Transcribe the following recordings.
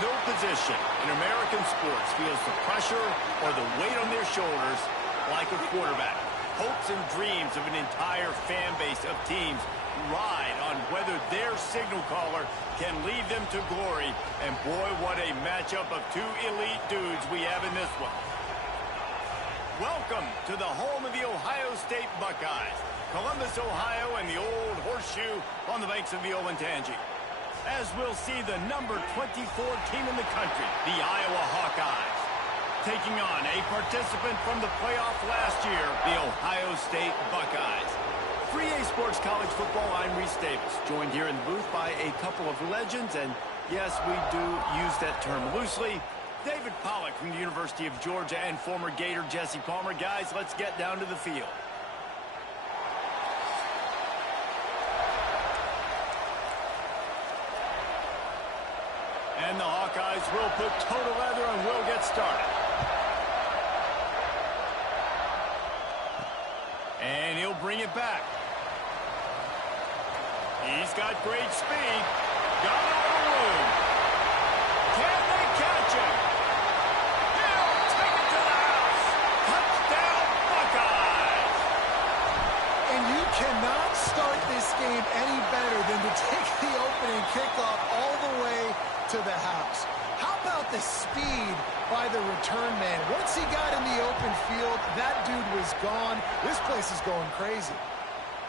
No position in American sports feels the pressure or the weight on their shoulders like a quarterback. Hopes and dreams of an entire fan base of teams ride on whether their signal caller can lead them to glory. And boy, what a matchup of two elite dudes we have in this one. Welcome to the home of the Ohio State Buckeyes. Columbus, Ohio, and the old horseshoe on the banks of the NGNG. As we'll see the number 24 team in the country, the Iowa Hawkeyes, taking on a participant from the playoff last year, the Ohio State Buckeyes. 3A Sports College Football, I'm Reese Davis, joined here in the booth by a couple of legends, and yes, we do use that term loosely. David Pollack from the University of Georgia and former Gator Jesse Palmer. Guys, let's get down to the field. And the Hawkeyes will put total leather and will get started. And he'll bring it back. He's got great speed. Got a little room. Can they catch him? He'll take it to the house. Touchdown, Buckeyes. And you cannot start this game any better than to take the opening kickoff all the way to the house. How about the speed by the return man? Once he got in the open field, that dude was gone. This place is going crazy.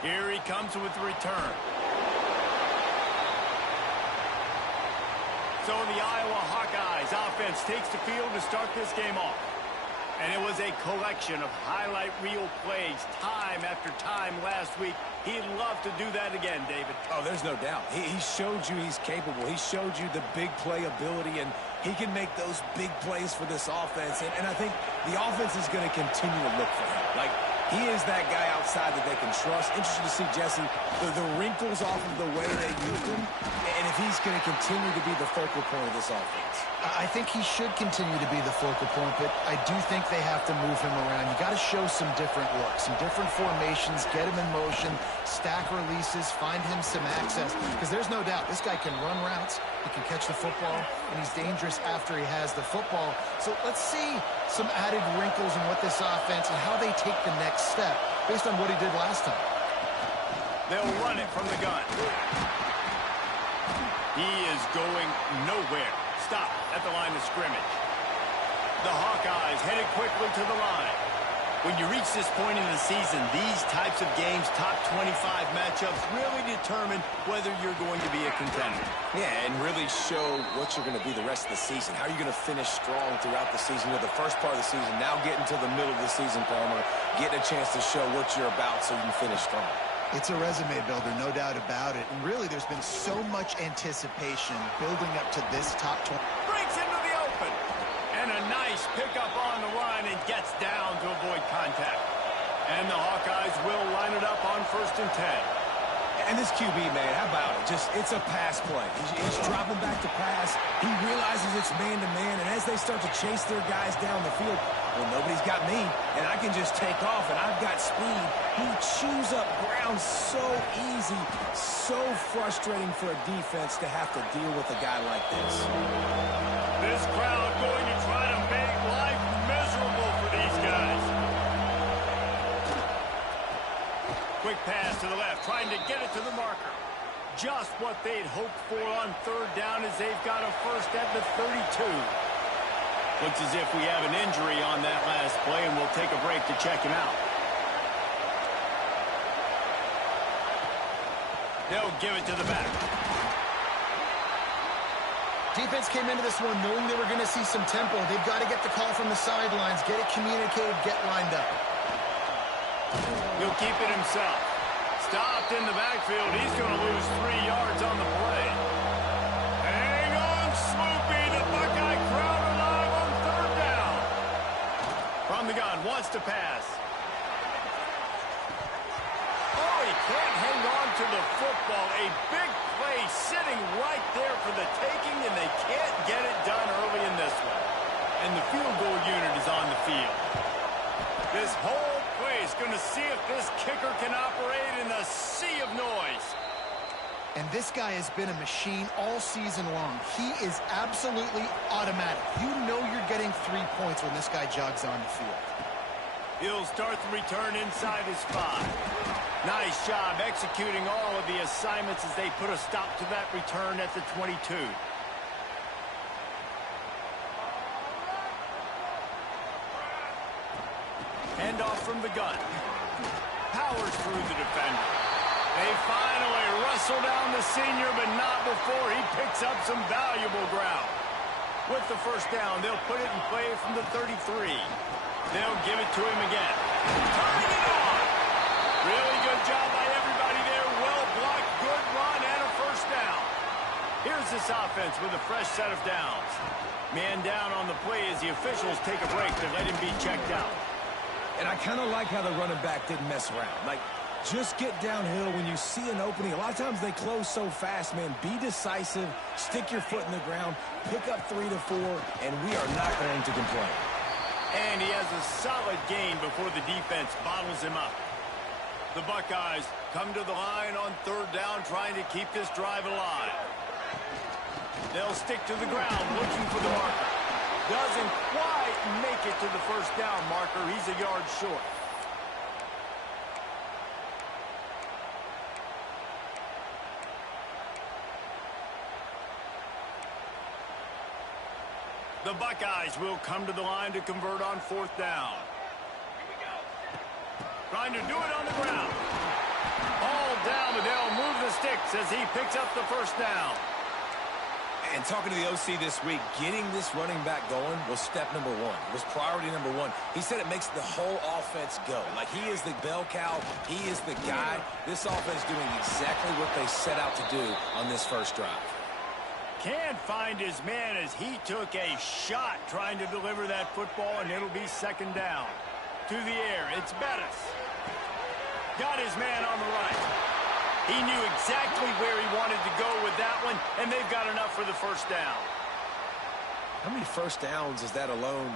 Here he comes with the return. So the Iowa Hawkeyes offense takes the field to start this game off. And it was a collection of highlight reel plays time after time last week. He'd love to do that again, David. Oh, there's no doubt. He showed you he's capable. He showed you the big play ability, and he can make those big plays for this offense. And I think the offense is going to continue to look for him. Like, he is that guy outside that they can trust. Interesting to see, Jesse, the wrinkles off of the way they use him, and if he's going to continue to be the focal point of this offense. I think he should continue to be the focal point, but I do think they have to move him around. You got to show some different looks, some different formations, get him in motion, stack releases, find him some access, because there's no doubt this guy can run routes, he can catch the football, and he's dangerous after he has the football. So let's see some added wrinkles in what this offense and how they take the next step based on what he did last time. They'll run it from the gun. He is going nowhere. Stop at the line of scrimmage. The Hawkeyes headed quickly to the line. When you reach this point in the season, these types of games, top 25 matchups, really determine whether you're going to be a contender. Yeah, and really show what you're going to be the rest of the season. How are you going to finish strong throughout the season? The first part of the season, now getting to the middle of the season, Palmer, getting a chance to show what you're about so you can finish strong. It's a resume builder, no doubt about it. And really, there's been so much anticipation building up to this top 20. Breaks into the open. And a nice pickup on the run and gets down to avoid contact. And the Hawkeyes will line it up on 1st and 10. And this QB, man, how about it? It's a pass play. He's dropping back to pass. He realizes it's man-to-man, and as they start to chase their guys down the field, well, nobody's got me, and I can just take off, and I've got speed. He chews up ground so easy, so frustrating for a defense to have to deal with a guy like this. This crowd going to try to make life miserable for these guys. Quick pass to the left, trying to get it to the marker. Just what they'd hoped for on 3rd down as they've got a first at the 32. Looks as if we have an injury on that last play, and we'll take a break to check him out. They'll give it to the back. Defense came into this one knowing they were going to see some tempo. They've got to get the call from the sidelines, get it communicated, get lined up. He'll keep it himself. Stopped in the backfield. He's going to lose 3 yards on the play. Hang on, Swoopy. The Buckeye crowd alive on 3rd down. From the gun, wants to pass. Oh, he can't hang on to the football. A big play sitting right there for the taking, and they can't get it done early in this one. And the field goal unit is on the field. This whole play is going to see if this kicker can operate in the sea of noise. And this guy has been a machine all season long. He is absolutely automatic. You know you're getting 3 points when this guy jogs on the field. He'll start the return inside his 5. Nice job executing all of the assignments as they put a stop to that return at the 22. Handoff from the gun. Powers through the defender. They finally wrestle down the senior, but not before he picks up some valuable ground. With the first down, they'll put it in play from the 33. They'll give it to him again. Turning it on! Really good job by everybody there. Well blocked, good run, and a first down. Here's this offense with a fresh set of downs. Man down on the play as the officials take a break to let him be checked out. And I kind of like how the running back didn't mess around. Like, just get downhill when you see an opening. A lot of times they close so fast, man. Be decisive, stick your foot in the ground, pick up 3 to 4, and we are not going to complain. And he has a solid gain before the defense bottles him up. The Buckeyes come to the line on 3rd down, trying to keep this drive alive. They'll stick to the ground, looking for the marker. Doesn't quite make it to the first down marker. He's a yard short. The Buckeyes will come to the line to convert on 4th down. Trying to do it on the ground. All down, but they'll move the sticks as he picks up the first down. And talking to the OC this week, getting this running back going was step number 1. It was priority number 1. He said it makes the whole offense go. Like, he is the bell cow. He is the guy. This offense doing exactly what they set out to do on this first drive. Can't find his man as he took a shot trying to deliver that football, and it'll be 2nd down. To the air, it's Bettis. Got his man on the right. He knew exactly where he wanted to go with that one, and they've got enough for the first down. How many first downs is that alone,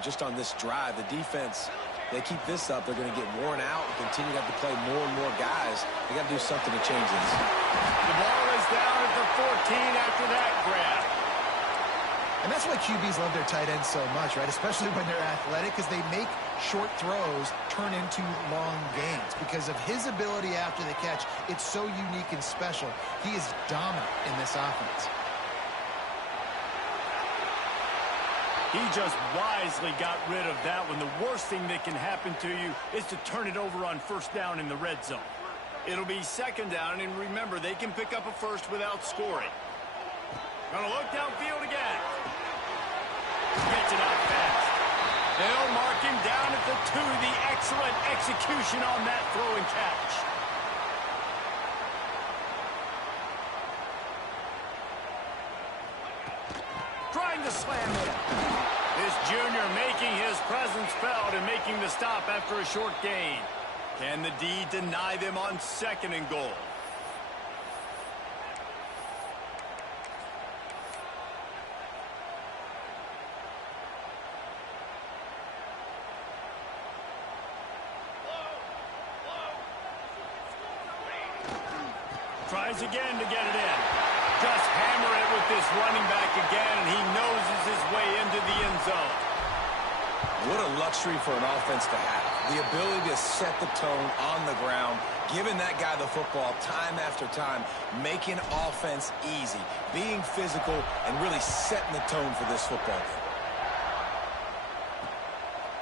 just on this drive? The defense, they keep this up, they're going to get worn out and continue to have to play more and more guys. They got to do something to change this. The ball is down at the 14 after that grab. And that's why QBs love their tight ends so much, right? Especially when they're athletic, because they make short throws turn into long gains. Because of his ability after the catch, it's so unique and special. He is dominant in this offense. He just wisely got rid of that one. The worst thing that can happen to you is to turn it over on 1st down in the red zone. It'll be 2nd down, and remember, they can pick up a first without scoring. Gonna look downfield again. Gets it out fast. They'll mark him down at the 2. The excellent execution on that throw and catch. Trying to slam it. This junior making his presence felt and making the stop after a short gain. Can the D deny them on 2nd and goal? Tries again to get it in. Just hammer it with this running back again, and he noses his way into the end zone. What a luxury for an offense to have. The ability to set the tone on the ground, giving that guy the football time after time, making offense easy, being physical, and really setting the tone for this football game.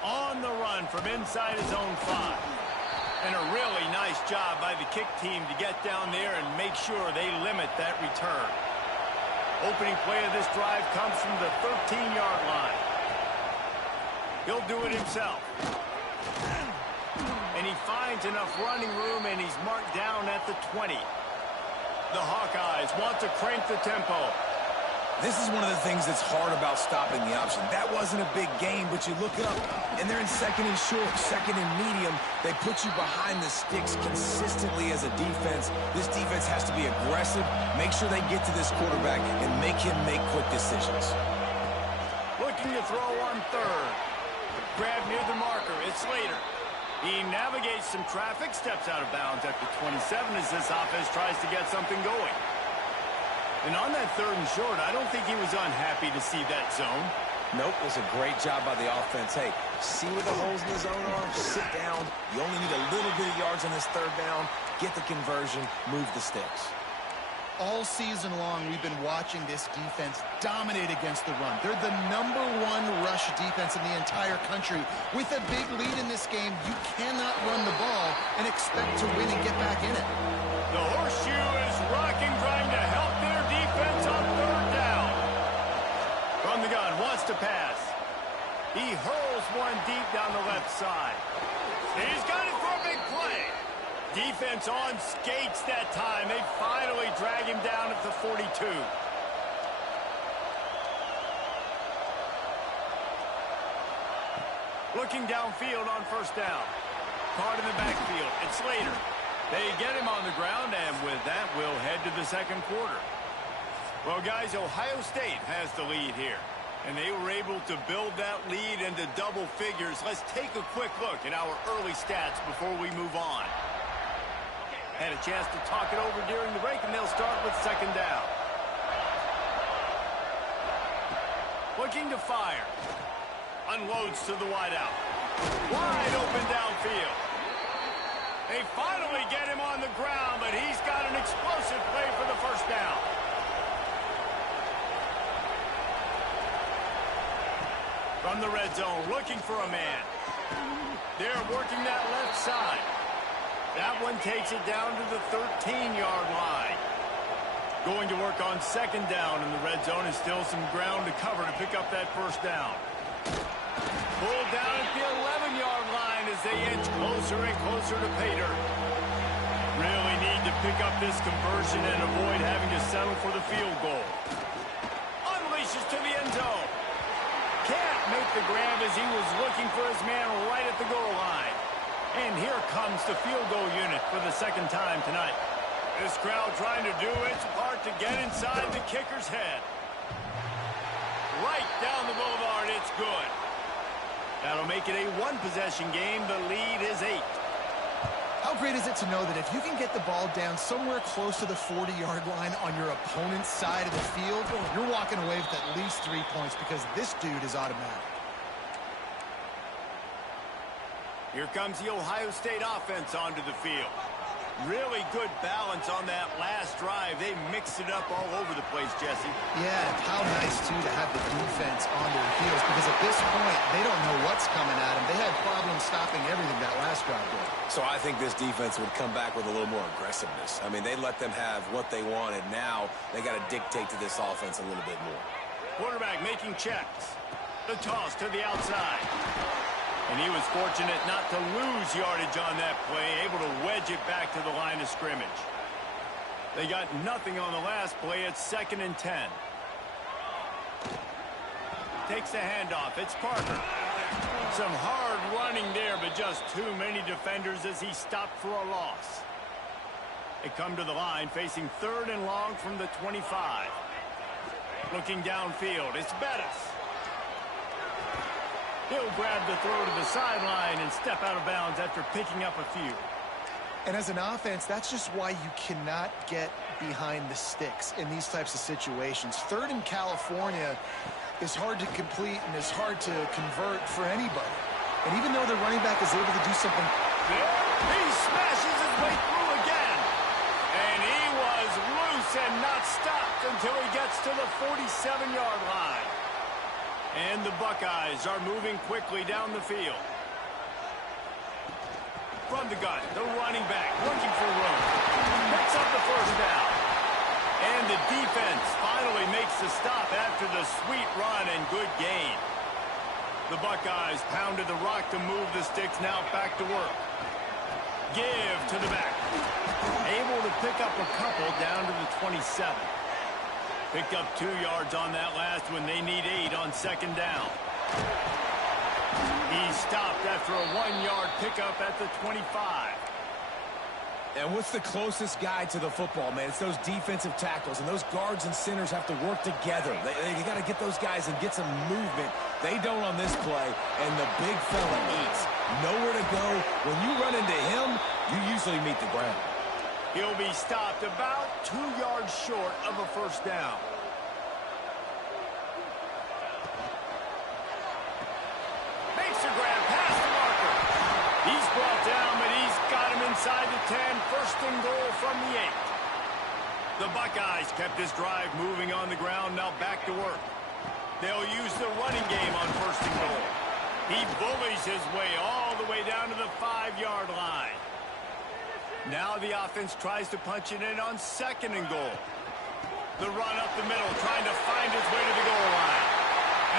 On the run from inside his own 5. And a really nice job by the kick team to get down there and make sure they limit that return. Opening play of this drive comes from the 13-yard line. He'll do it himself. And he finds enough running room, and he's marked down at the 20. The Hawkeyes want to crank the tempo. This is one of the things that's hard about stopping the option. That wasn't a big gain, but you look up, and they're in 2nd and short, 2nd and medium. They put you behind the sticks consistently as a defense. This defense has to be aggressive, make sure they get to this quarterback, and make him make quick decisions. Looking to throw on 3rd. Grab near the marker. It's Slater. He navigates some traffic, steps out of bounds after 27 as this offense tries to get something going. And on that 3rd and short, I don't think he was unhappy to see that zone. Nope, it was a great job by the offense. Hey, see where the holes in the zone are? Sit down. You only need a little bit of yards on this 3rd down. Get the conversion, move the sticks. All season long, we've been watching this defense dominate against the run. They're the #1 rush defense in the entire country. With a big lead in this game, you cannot run the ball and expect to win and get back in it. The horseshoe is rocking, trying to help their defense on 3rd down. From the gun, wants to pass. He hurls one deep down the left side. He's got it for a big play. Defense on skates that time. They finally drag him down at the 42. Looking downfield on 1st down. Caught in the backfield. It's Slater. They get him on the ground, and with that, we'll head to the 2nd quarter. Well, guys, Ohio State has the lead here, and they were able to build that lead into double figures. Let's take a quick look at our early stats before we move on. Had a chance to talk it over during the break, and they'll start with 2nd down. Looking to fire. Unloads to the wideout. Wide open downfield. They finally get him on the ground, but he's got an explosive play for the 1st down. From the red zone, looking for a man. They're working that left side. That one takes it down to the 13-yard line. Going to work on 2nd down in the red zone, and still some ground to cover to pick up that 1st down. Pulled down at the 11-yard line as they inch closer and closer to pay dirt. Really need to pick up this conversion and avoid having to settle for the field goal. Unleashes to the end zone. Can't make the grab as he was looking for his man right at the goal line. And here comes the field goal unit for the 2nd time tonight. This crowd trying to do its part to get inside the kicker's head. Right down the boulevard, it's good. That'll make it a 1-possession game. The lead is 8. How great is it to know that if you can get the ball down somewhere close to the 40-yard line on your opponent's side of the field, you're walking away with at least 3 points because this dude is automatic. Here comes the Ohio State offense onto the field. Really good balance on that last drive. They mixed it up all over the place, Jesse. Yeah, how nice, too, to have the defense on their heels because at this point, they don't know what's coming at them. They had problems stopping everything that last drive did. So I think this defense would come back with a little more aggressiveness. I mean, they let them have what they wanted. Now they got to dictate to this offense a little bit more. Quarterback making checks. The toss to the outside. And he was fortunate not to lose yardage on that play, able to wedge it back to the line of scrimmage. They got nothing on the last play. It's 2nd and 10. Takes the handoff. It's Parker. Some hard running there, but just too many defenders as he stopped for a loss. They come to the line, facing 3rd and long from the 25. Looking downfield, it's Bettis. He'll grab the throw to the sideline and step out of bounds after picking up a few. And as an offense, that's just why you cannot get behind the sticks in these types of situations. 3rd in California is hard to complete and is hard to convert for anybody. And even though the running back is able to do something... He smashes his way through again. And he was loose and not stopped until he gets to the 47-yard line. And the Buckeyes are moving quickly down the field. From the gun, the running back looking for room. Picks up the 1st down. And the defense finally makes the stop after the sweet run and good gain. The Buckeyes pounded the rock to move the sticks, now back to work. Give to the back. Able to pick up a couple down to the 27. Picked up 2 yards on that last one. They need 8 on 2nd down. He stopped after a 1-yard pickup at the 25. And what's the closest guy to the football, man? It's those defensive tackles, and those guards and centers have to work together. They got to get those guys and get some movement. They don't on this play, and the big fella eats. Nowhere to go. When you run into him, you usually meet the ground. He'll be stopped about 2 yards short of a first down. Makes a grab past the marker. He's brought down, but he's got him inside the 10. First and goal from the 8. The Buckeyes kept this drive moving on the ground. Now back to work. They'll use the running game on first and goal. He bullies his way all the way down to the 5-yard line. Now the offense tries to punch it in on second and goal. The run up the middle, trying to find his way to the goal line.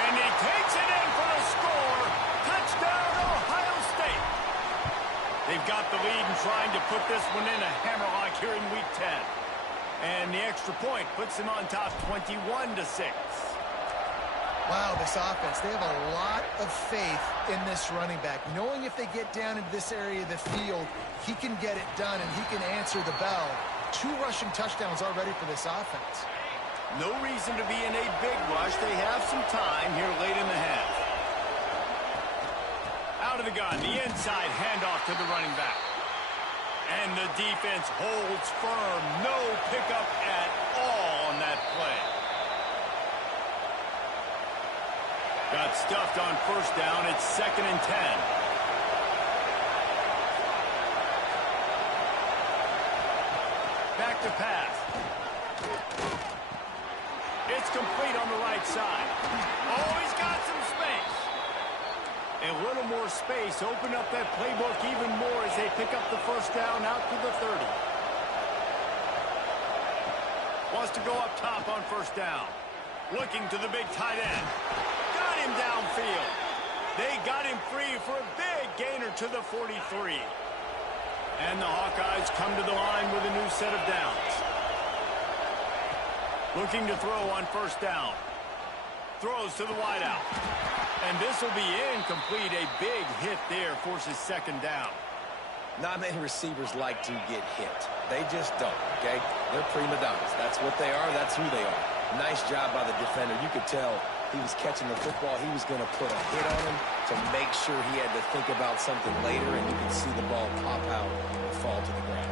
And he takes it in for the score. Touchdown, Ohio State. They've got the lead and trying to put this one in a hammerlock here in Week 10. And the extra point puts them on top 21-6. Wow, this offense, they have a lot of faith in this running back. Knowing if they get down into this area of the field, he can get it done and he can answer the bell. 2 rushing touchdowns already for this offense. No reason to be in a big rush. They have some time here late in the half. Out of the gun, the inside handoff to the running back. And the defense holds firm. No pickup at all on that play. Got stuffed on first down. It's 2nd and 10. Back to pass. It's complete on the right side. Oh, he's got some space. A little more space. Open up that playbook even more as they pick up the first down out to the 30. Wants to go up top on first down. Looking to the big tight end. Got him downfield. They got him free for a big gainer to the 43. And the Hawkeyes come to the line with a new set of downs. Looking to throw on first down. Throws to the wideout. And this will be incomplete. A big hit there forces second down. Not many receivers like to get hit. They just don't, okay? They're prima donnas. That's what they are. That's who they are. Nice job by the defender. You could tell he was catching the football. He was going to put a hit on him to make sure he had to think about something later, and you could see the ball pop out and fall to the ground.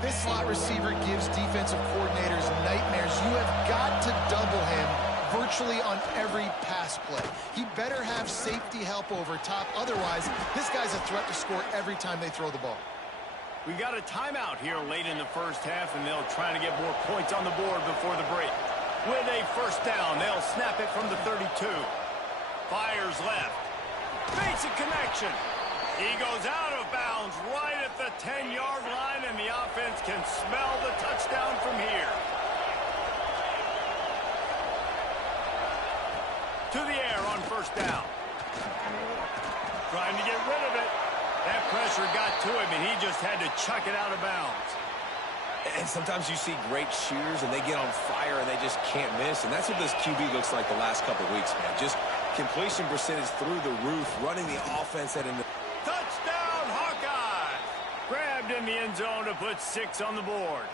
This slot receiver gives defensive coordinators nightmares. You have got to double him virtually on every pass play. He better have safety help over top. Otherwise, this guy's a threat to score every time they throw the ball. We got a timeout here late in the first half, and they'll try to get more points on the board before the break. With a first down, they'll snap it from the 32. Fires left. Basic connection. He goes out of bounds right at the 10-yard line, and the offense can smell the touchdown from here. To the air on first down. Trying to get rid of it. That pressure got to him, and he just had to chuck it out of bounds. And sometimes you see great shooters, and they get on fire, and they just can't miss. And that's what this QB looks like the last couple of weeks, man. Just completion percentage through the roof, running the offense at an... Touchdown, Hawkeyes! Grabbed in the end zone to put 6 on the board.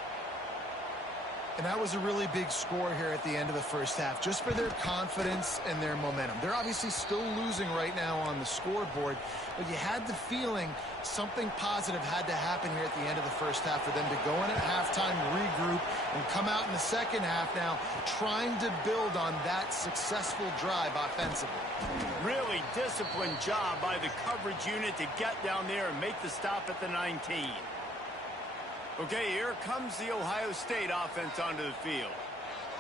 And that was a really big score here at the end of the first half, just for their confidence and their momentum. They're obviously still losing right now on the scoreboard, but you had the feeling something positive had to happen here at the end of the first half for them to go in at halftime, regroup, and come out in the second half now trying to build on that successful drive offensively. Really disciplined job by the coverage unit to get down there and make the stop at the 19. Okay, here comes the Ohio State offense onto the field.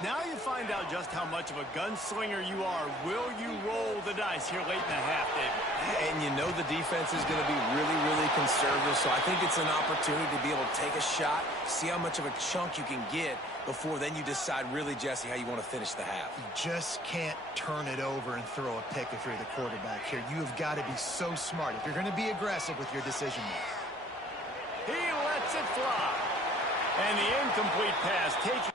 Now you find out just how much of a gunslinger you are. Will you roll the dice here late in the half, David? And you know the defense is going to be really, really conservative, so I think it's an opportunity to be able to take a shot, see how much of a chunk you can get before then you decide really, Jesse, how you want to finish the half. You just can't turn it over and throw a pick if you're the quarterback here. You have got to be so smart if you're going to be aggressive with your decision making. He lets it fly. And the incomplete pass taken.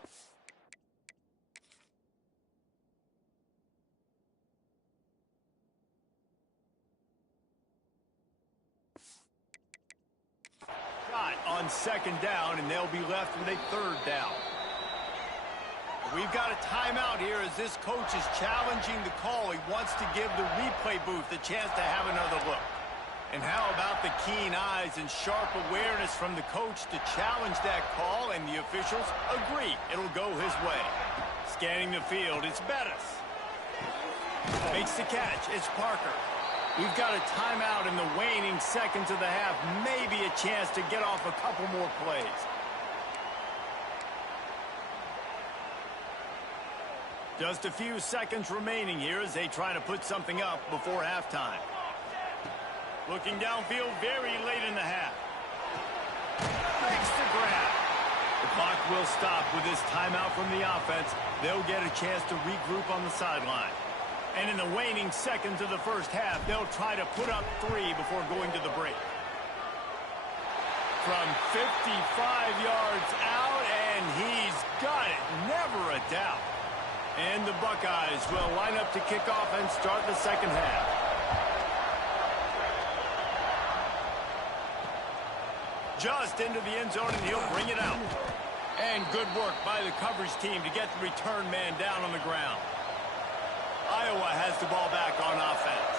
second down, and they'll be left with a third down. We've got a timeout here as this coach is challenging the call. He wants to give the replay booth a chance to have another look. And how about the keen eyes and sharp awareness from the coach to challenge that call, and the officials agree it'll go his way. Scanning the field, it's Bettis. Makes the catch, it's Parker. We've got a timeout in the waning seconds of the half. Maybe a chance to get off a couple more plays. Just a few seconds remaining here as they try to put something up before halftime. Looking downfield very late in the half. Makes the grab. The clock will stop with this timeout from the offense. They'll get a chance to regroup on the sideline. And in the waning seconds of the first half, they'll try to put up 3 before going to the break. From 55 yards out, and he's got it. Never a doubt. And the Buckeyes will line up to kick off and start the second half. Just into the end zone, and he'll bring it out. And good work by the coverage team to get the return man down on the ground. Iowa has the ball back on offense.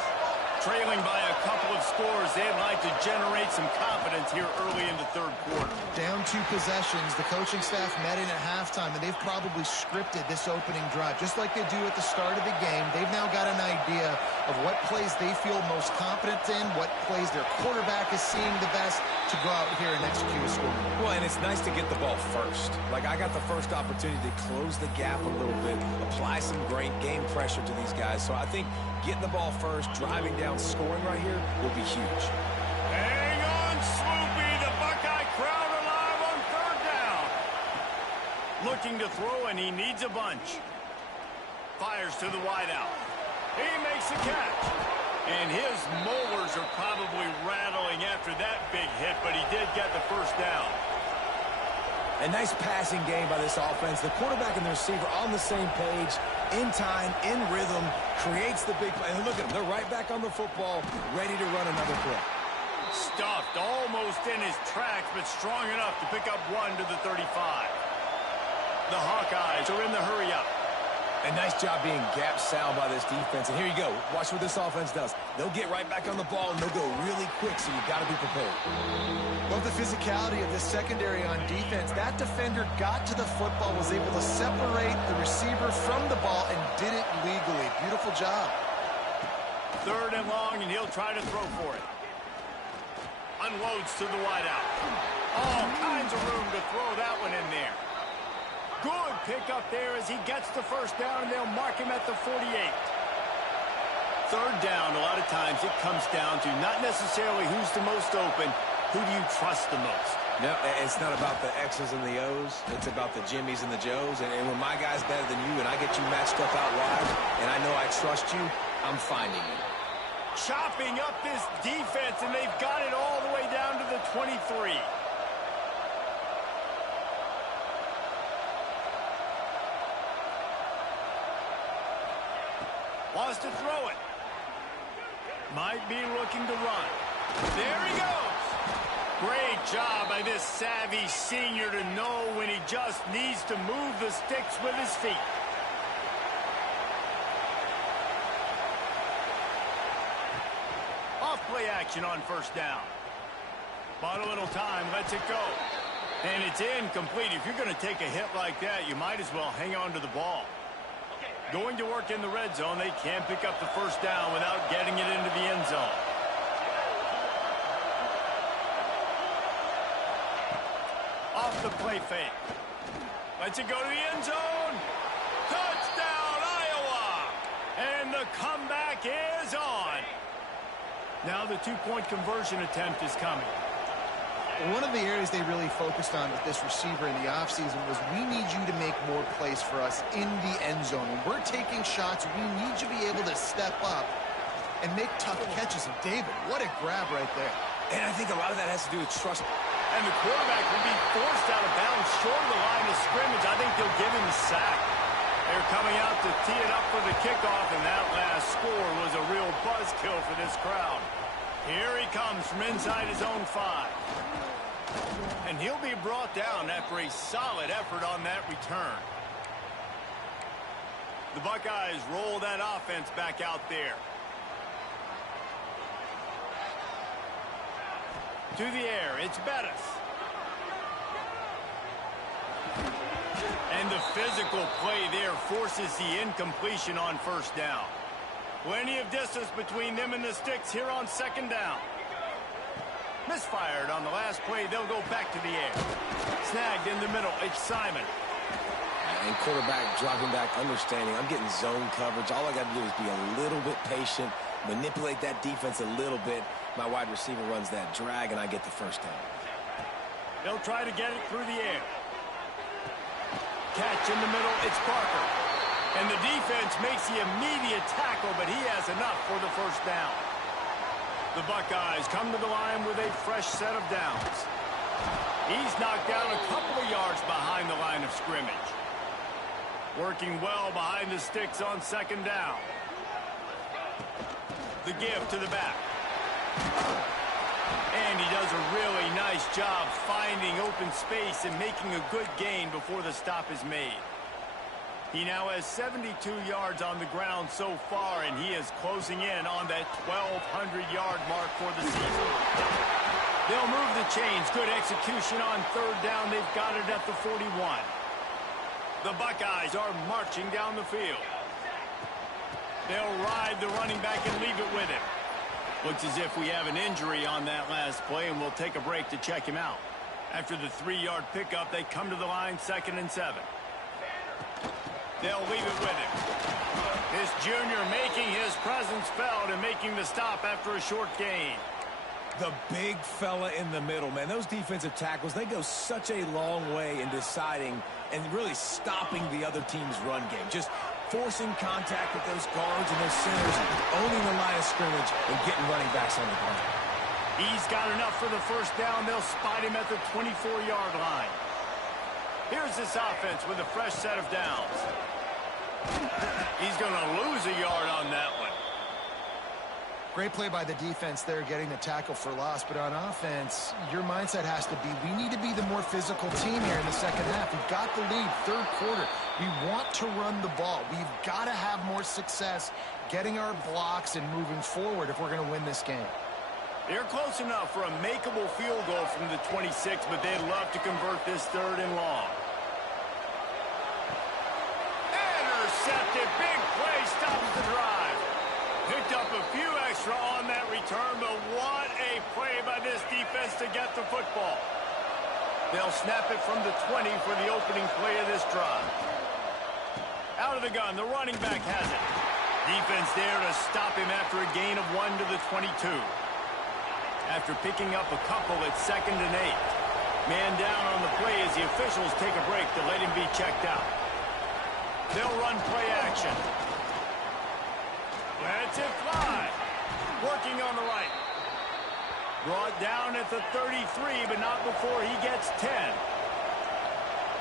Trailing by a couple of scores, they'd like to generate some confidence here early in the third quarter. Down 2 possessions. The coaching staff met in at halftime, and they've probably scripted this opening drive. Just like they do at the start of the game, they've now got an idea of what plays they feel most confident in, what plays their quarterback is seeing the best to go out here and execute a score. Well, and it's nice to get the ball first. Like, I got the first opportunity to close the gap a little bit, apply some great game pressure to these guys. So I think getting the ball first, driving down, scoring right here will be huge. Hang on, Swoopy. The Buckeye crowd alive on third down. Looking to throw, and he needs a bunch. Fires to the wideout. He makes the catch. And his molars are probably rattling after that big hit, but he did get the first down. A nice passing game by this offense. The quarterback and the receiver on the same page, in time, in rhythm, creates the big play. And look at them. They're right back on the football, ready to run another play. Stuffed almost in his tracks, but strong enough to pick up 1 to the 35. The Hawkeyes are in the hurry-up. A nice job being gap sound by this defense. And here you go. Watch what this offense does. They'll get right back on the ball, and they'll go really quick, so you've got to be prepared. Love the physicality of this secondary on defense. That defender got to the football, was able to separate the receiver from the ball, and did it legally. Beautiful job. Third and long, and he'll try to throw for it. Unloads to the wideout. All kinds of room to throw that one in there. Good pickup there as he gets the first down, and they'll mark him at the 48. Third down, a lot of times it comes down to not necessarily who's the most open, who do you trust the most? No, it's not about the X's and the O's. It's about the Jimmies and the Joes. And when my guy's better than you and I get you matched up out wide, and I know I trust you, I'm finding you. Chopping up this defense, and they've got it all the way down to the 23. Wants to throw it. Might be looking to run. There he goes. Great job by this savvy senior to know when he just needs to move the sticks with his feet. Off play action on first down. Bought a little time, lets it go. And it's incomplete. If you're going to take a hit like that, you might as well hang on to the ball. Going to work in the red zone. They can't pick up the first down without getting it into the end zone. Off the play fake. Lets it go to the end zone. Touchdown, Iowa! And the comeback is on. Now the two-point conversion attempt is coming. One of the areas they really focused on with this receiver in the offseason was we need you to make more plays for us in the end zone. When we're taking shots, we need you to be able to step up and make tough catches. And David, what a grab right there. And I think a lot of that has to do with trust. And the quarterback will be forced out of bounds short of the line of scrimmage. I think they'll give him the sack. They're coming out to tee it up for the kickoff, and that last score was a real buzzkill for this crowd. Here he comes from inside his own 5. And he'll be brought down after a solid effort on that return. The Buckeyes roll that offense back out there. To the air, it's Bettis. And the physical play there forces the incompletion on first down. Plenty of distance between them and the sticks here on second down. Misfired on the last play. They'll go back to the air. Snagged in the middle. It's Simon. And quarterback dropping back, understanding I'm getting zone coverage. All I got to do is be a little bit patient, manipulate that defense a little bit. My wide receiver runs that drag, and I get the first down. They'll try to get it through the air. Catch in the middle. It's Parker. And the defense makes the immediate tackle, but he has enough for the first down. The Buckeyes come to the line with a fresh set of downs. He's knocked down a couple of yards behind the line of scrimmage. Working well behind the sticks on second down. The give to the back. And he does a really nice job finding open space and making a good gain before the stop is made. He now has 72 yards on the ground so far, and he is closing in on that 1,200-yard mark for the season. They'll move the chains. Good execution on third down. They've got it at the 41. The Buckeyes are marching down the field. They'll ride the running back and leave it with him. Looks as if we have an injury on that last play, and we'll take a break to check him out. After the 3-yard pickup, they come to the line, 2nd and 7. They'll leave it with him. This junior making his presence felt and making the stop after a short gain. The big fella in the middle, man. Those defensive tackles, they go such a long way in deciding and really stopping the other team's run game. Just forcing contact with those guards and those centers, owning the line of scrimmage, and getting running backs on the ground. He's got enough for the first down. They'll spot him at the 24-yard line. Here's this offense with a fresh set of downs. He's going to lose a yard on that one. Great play by the defense there, getting the tackle for loss. But on offense, your mindset has to be, we need to be the more physical team here in the second half. We've got the lead, third quarter. We want to run the ball. We've got to have more success getting our blocks and moving forward if we're going to win this game. They're close enough for a makeable field goal from the 26, but they'd love to convert this 3rd and long. Intercepted. Big play stops the drive. Picked up a few extra on that return, but what a play by this defense to get the football. They'll snap it from the 20 for the opening play of this drive. Out of the gun, the running back has it. Defense there to stop him after a gain of 1 to the 22. After picking up a couple, it's 2nd and 8. Man down on the play as the officials take a break to let him be checked out. They'll run play action. Lets it fly. Working on the right. Brought down at the 33, but not before he gets 10.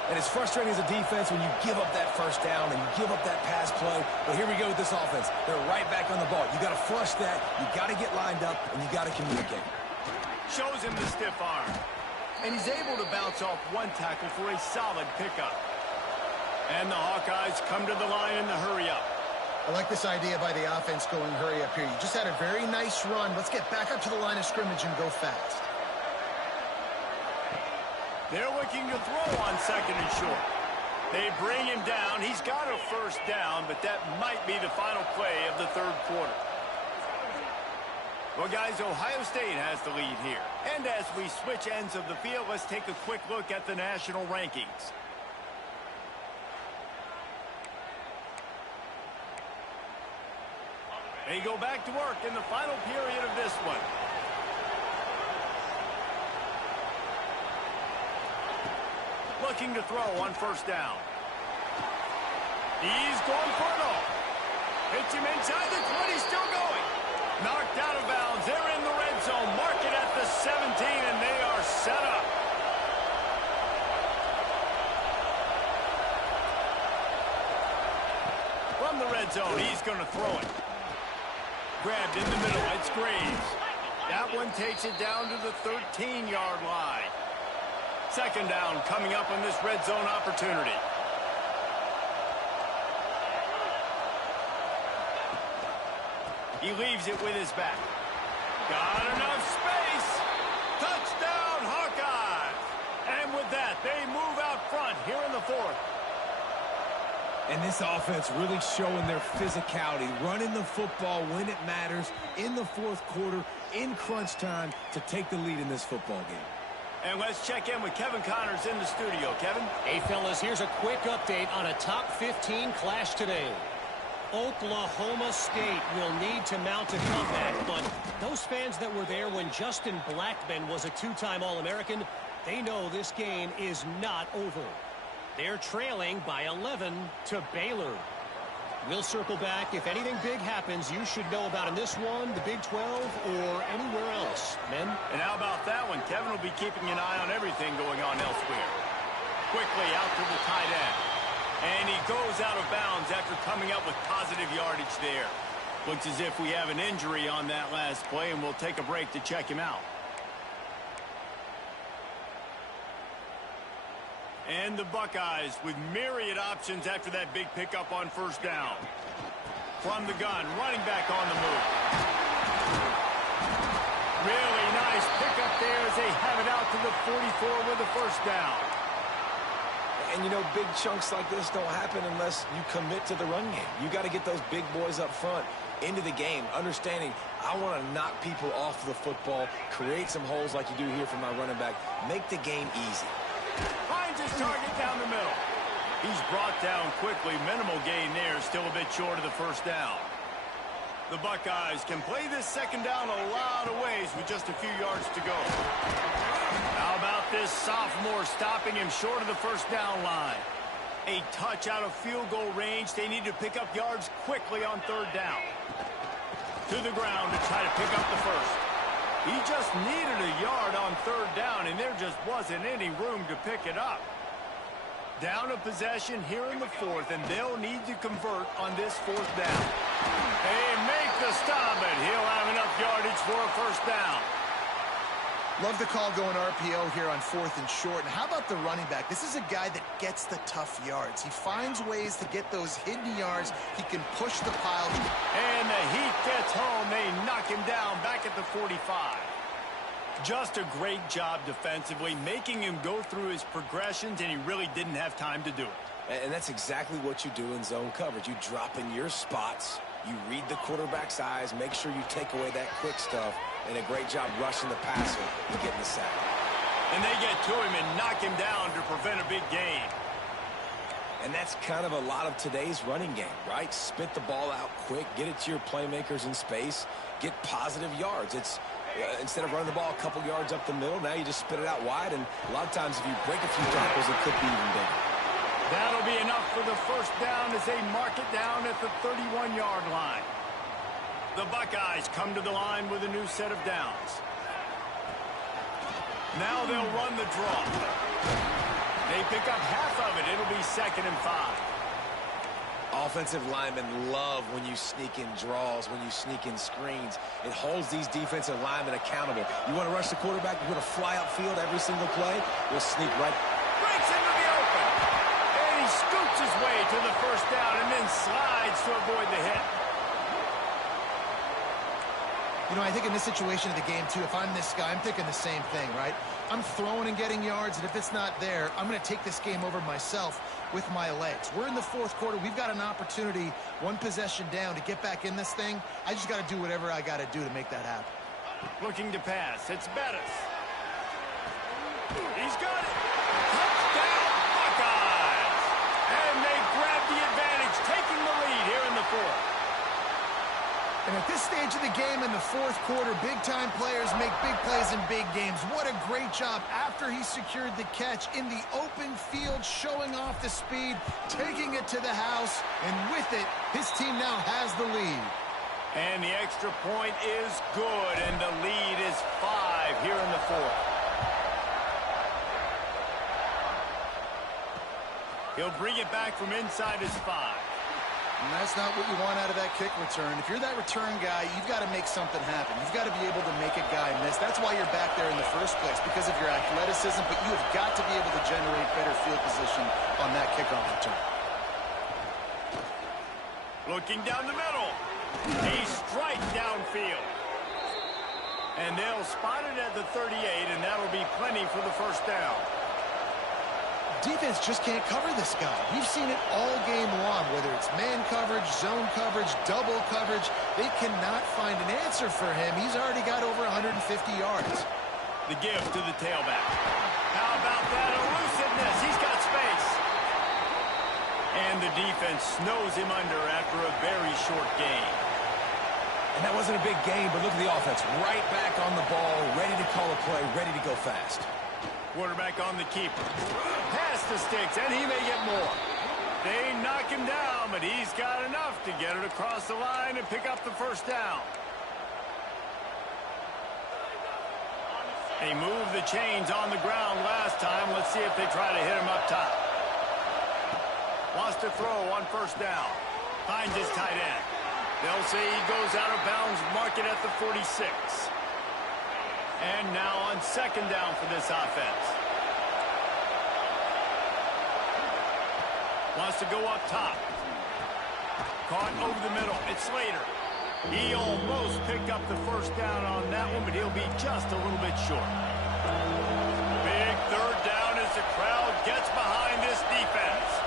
And it's frustrating as a defense when you give up that first down and you give up that pass play. Well, here we go with this offense. They're right back on the ball. You got to flush that. You got to get lined up, and you got to communicate. Shows him the stiff arm. And he's able to bounce off one tackle for a solid pickup. And the Hawkeyes come to the line in the hurry up. I like this idea by the offense going hurry up here. You just had a very nice run. Let's get back up to the line of scrimmage and go fast. They're looking to throw on 2nd and short. They bring him down. He's got a first down, but that might be the final play of the 3rd quarter. Well, guys, Ohio State has the lead here. And as we switch ends of the field, let's take a quick look at the national rankings. They go back to work in the final period of this one. Looking to throw on first down. He's going for it all. Hits him inside the 20, still going. Knocked out of bounds. They're in the red zone. Mark it at the 17, and they are set up. From the red zone, he's going to throw it. Grabbed in the middle. It's Graves. That one takes it down to the 13-yard line. second down coming up on this red zone opportunity. He leaves it with his back. Got enough space. Touchdown, Hawkeyes. And with that, they move out front here in the fourth. And this offense really showing their physicality, running the football when it matters in the fourth quarter, in crunch time, to take the lead in this football game. And let's check in with Kevin Connors in the studio. Kevin? Hey, fellas, here's a quick update on a top 15 clash today. Oklahoma State will need to mount a comeback, but those fans that were there when Justin Blackmon was a two-time All-American, they know this game is not over. They're trailing by 11 to Baylor. We'll circle back. If anything big happens, you should know about in this one, the Big 12, or anywhere else. Men? And how about that one? Kevin will be keeping an eye on everything going on elsewhere. Quickly out to the tight end. And he goes out of bounds after coming up with positive yardage there. Looks as if we have an injury on that last play, and we'll take a break to check him out. And the Buckeyes with myriad options after that big pickup on first down. From the gun, running back on the move. Really nice pickup there as they have it out to the 44 with the first down. And, you know, big chunks like this don't happen unless you commit to the run game. You got to get those big boys up front into the game, understanding I want to knock people off the football, create some holes like you do here for my running back, make the game easy. Finds his target down the middle. He's brought down quickly. Minimal gain there, still a bit short of the first down. The Buckeyes can play this second down a lot of ways with just a few yards to go. How about this sophomore stopping him short of the first down line? A touch out of field goal range. They need to pick up yards quickly on third down. To the ground to try to pick up the first. He just needed a yard on third down, and there just wasn't any room to pick it up. Down a possession here in the fourth, and they'll need to convert on this fourth down. They make the stop, and he'll have enough yardage for a first down. Love the call going RPO here on fourth and short. And how about the running back? This is a guy that gets the tough yards. He finds ways to get those hidden yards. He can push the pile. And the heat gets home. They knock him down back at the 45. Just a great job defensively, making him go through his progressions, and he really didn't have time to do it. And that's exactly what you do in zone coverage. You drop in your spots, you read the quarterback's eyes, make sure you take away that quick stuff, and a great job rushing the passer and getting the sack. And they get to him and knock him down to prevent a big gain. And that's kind of a lot of today's running game, right? Spit the ball out quick, get it to your playmakers in space, get positive yards. It's instead of running the ball a couple yards up the middle, now you just spit it out wide, and a lot of times if you break a few tackles, it could be even bigger. That'll be enough for the first down as they mark it down at the 31-yard line. The Buckeyes come to the line with a new set of downs. Now they'll run the draw. They pick up half of it. It'll be 2nd and 5. Offensive linemen love when you sneak in draws, when you sneak in screens. It holds these defensive linemen accountable. You want to rush the quarterback, you want to fly upfield every single play, you'll sneak right. Breaks into the open. And he scoots his way to the first down and then slides to avoid the hit. You know, I think in this situation of the game, too, if I'm this guy, I'm thinking the same thing, right? I'm throwing and getting yards, and if it's not there, I'm going to take this game over myself with my legs. We're in the fourth quarter. We've got an opportunity, one possession down, to get back in this thing. I just got to do whatever I got to do to make that happen. Looking to pass. It's Bettis. He's got it. Touchdown, Buckeyes. And they grab the advantage, taking the lead here in the fourth. And at this stage of the game in the fourth quarter, big-time players make big plays in big games. What a great job after he secured the catch in the open field, showing off the speed, taking it to the house, and with it, his team now has the lead. And the extra point is good, and the lead is 5 here in the fourth. He'll bring it back from inside his 5. And that's not what you want out of that kick return. If you're that return guy, you've got to make something happen. You've got to be able to make a guy miss. That's why you're back there in the first place, because of your athleticism, but you have got to be able to generate better field position on that kickoff return. Looking down the middle. A strike downfield. And they'll spot it at the 38, and that'll be plenty for the first down. Defense just can't cover this guy. We've seen it all game long, whether it's man coverage, zone coverage, double coverage. They cannot find an answer for him. He's already got over 150 yards. The give to the tailback. How about that elusiveness? He's got space. And the defense snows him under after a very short gain. And that wasn't a big gain, but look at the offense. Right back on the ball, ready to call a play, ready to go fast. Quarterback on the keeper. Pass the sticks, and he may get more. They knock him down, but he's got enough to get it across the line and pick up the first down. They moved the chains on the ground last time. Let's see if they try to hit him up top. Wants to throw on first down. Finds his tight end. They'll say he goes out of bounds, mark it at the 46. And now on second down for this offense. Wants to go up top. Caught over the middle. It's Slater. He almost picked up the first down on that one, but he'll be just a little bit short. Big third down as the crowd gets behind this defense.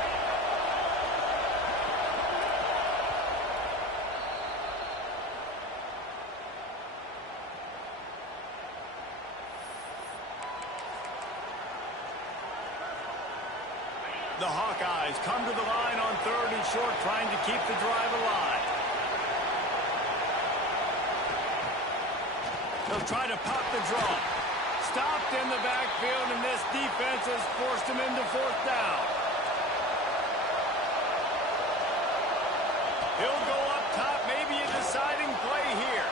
The Hawkeyes come to the line on third and short, trying to keep the drive alive. They'll try to pop the draw. Stopped in the backfield, and this defense has forced him into fourth down. He'll go up top, maybe a deciding play here.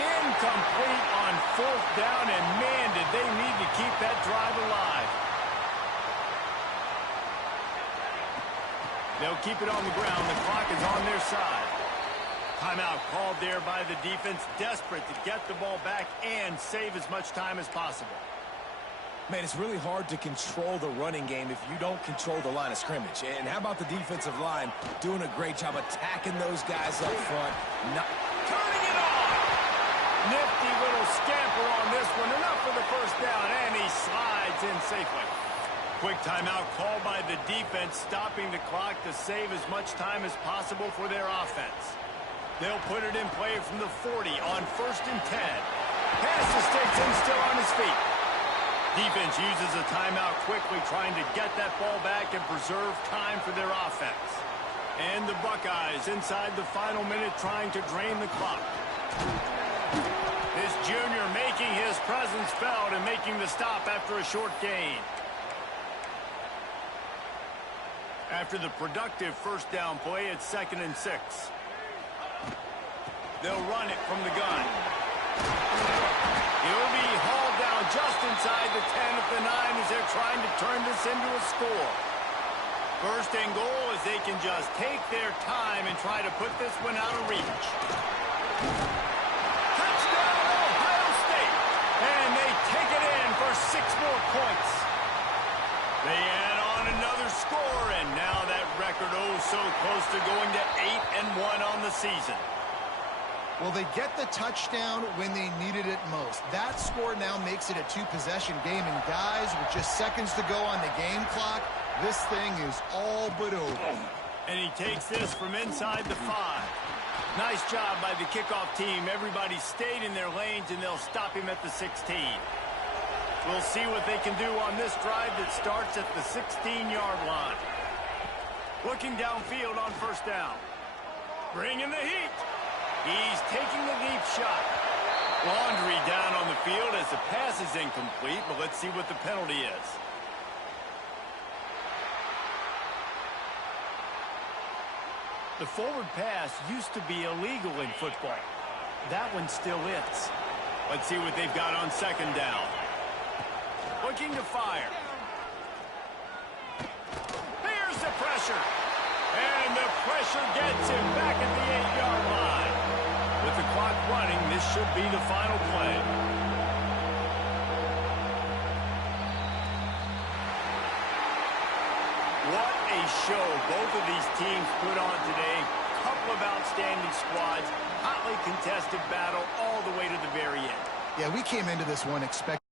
Incomplete on fourth down, and man, did they need to keep that drive alive. They'll keep it on the ground. The clock is on their side. Timeout called there by the defense, desperate to get the ball back and save as much time as possible. Man, it's really hard to control the running game if you don't control the line of scrimmage. And how about the defensive line doing a great job attacking those guys up front? Turning it on! Nifty little scamper on this one. Enough for the first down, and he slides in safely. Quick timeout called by the defense, stopping the clock to save as much time as possible for their offense. They'll put it in play from the 40 on 1st and 10. Pass the sticks and still on his feet. Defense uses a timeout quickly, trying to get that ball back and preserve time for their offense. And the Buckeyes inside the final minute, trying to drain the clock. This junior making his presence felt and making the stop after a short gain. After the productive first down play, it's 2nd and 6. They'll run it from the gun. He'll be hauled down just inside the 10 at the 9 as they're trying to turn this into a score. First and goal as they can just take their time and try to put this one out of reach. Touchdown, Ohio State! And they take it in for 6 more points. They add on another score, and now that record so close to going to 8-1 on the season. Well, they get the touchdown when they needed it most. That score now makes it a 2-possession game, and guys, with just seconds to go on the game clock, this thing is all but over. And he takes this from inside the 5. Nice job by the kickoff team. Everybody stayed in their lanes, and they'll stop him at the 16. We'll see what they can do on this drive that starts at the 16-yard line. Looking downfield on first down. Bringing the heat. He's taking the deep shot. Laundry down on the field as the pass is incomplete, but let's see what the penalty is. The forward pass used to be illegal in football. That one still is. Let's see what they've got on second down. Looking to fire. Here's the pressure. And Pressure gets him back at the 8-yard line. With the clock running, this should be the final play. What a show both of these teams put on today. Couple of outstanding squads, hotly contested battle all the way to the very end. Yeah, we came into this one expecting